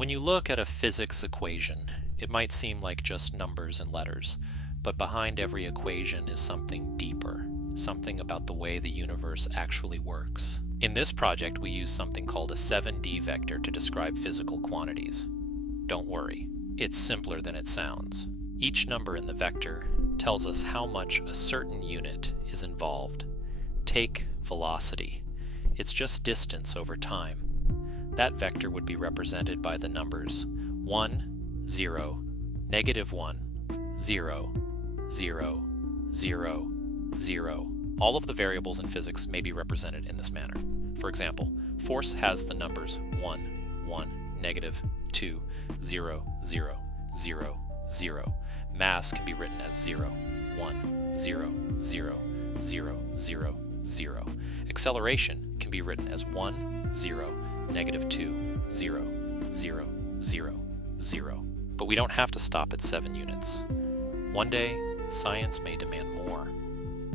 When you look at a physics equation, it might seem like just numbers and letters, but behind every equation is something deeper, something about the way the universe actually works. In this project, we use something called a 7D vector to describe physical quantities. Don't worry, it's simpler than it sounds. Each number in the vector tells us how much a certain unit is involved. Take velocity. It's just distance over time. That vector would be represented by the numbers 1, 0, -1, 0, 0, 0, 0. All of the variables in physics may be represented in this manner. For example, force has the numbers 1, 1, -2, 0, 0, 0, 0. Mass can be written as 0, 1, 0, 0, 0, 0, 0. Acceleration can be written as 1, 0, -2, 0, 0, 0, 0. But we don't have to stop at 7 units. One day, science may demand more.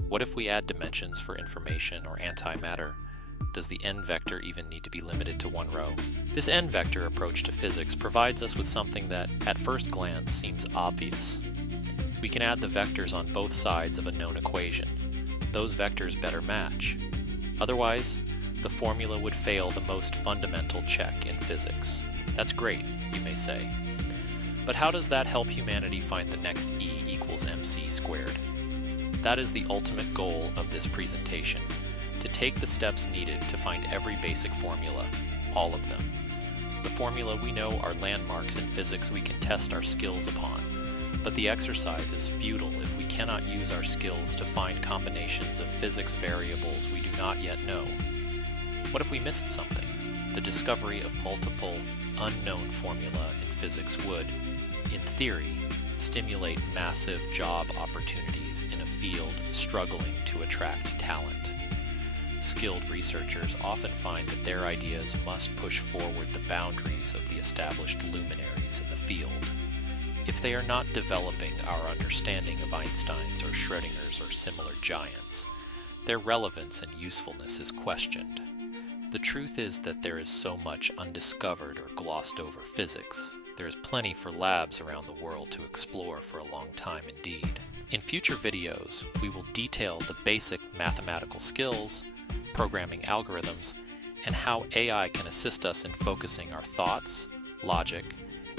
What if we add dimensions for information or antimatter? Does the n-vector even need to be limited to one row? This n-vector approach to physics provides us with something that, at first glance, seems obvious. We can add the vectors on both sides of a known equation. Those vectors better match. Otherwise, the formula would fail the most fundamental check in physics. That's great, you may say. But how does that help humanity find the next E equals mc squared? That is the ultimate goal of this presentation, to take the steps needed to find every basic formula, all of them. The formula we know are landmarks in physics we can test our skills upon, but the exercise is futile if we cannot use our skills to find combinations of physics variables we do not yet know. What if we missed something? The discovery of multiple, unknown formula in physics would, in theory, stimulate massive job opportunities in a field struggling to attract talent. Skilled researchers often find that their ideas must push forward the boundaries of the established luminaries in the field. If they are not developing our understanding of Einstein's or Schrödinger's or similar giants, their relevance and usefulness is questioned. The truth is that there is so much undiscovered or glossed over physics. There is plenty for labs around the world to explore for a long time indeed. In future videos, we will detail the basic mathematical skills, programming algorithms, and how AI can assist us in focusing our thoughts, logic,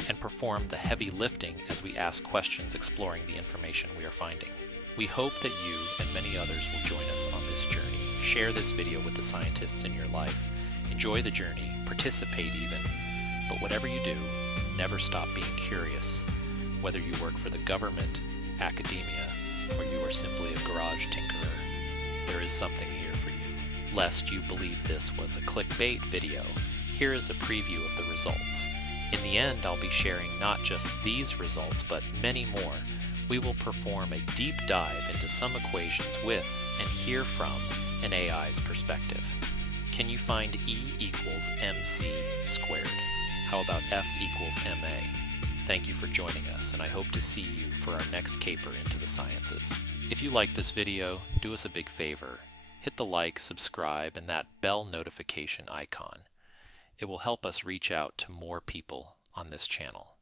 and perform the heavy lifting as we ask questions exploring the information we are finding. We hope that you and many others will join us on this journey. Share this video with the scientists in your life. Enjoy the journey, participate even, but whatever you do, never stop being curious. Whether you work for the government, academia, or you are simply a garage tinkerer, there is something here for you. Lest you believe this was a clickbait video, here is a preview of the results. In the end, I'll be sharing not just these results, but many more. We will perform a deep dive into some equations with and hear from an AI's perspective. Can you find E equals mc squared? How about F equals ma? Thank you for joining us, and I hope to see you for our next caper into the sciences. If you like this video, do us a big favor. Hit the like, subscribe, and that bell notification icon. It will help us reach out to more people on this channel.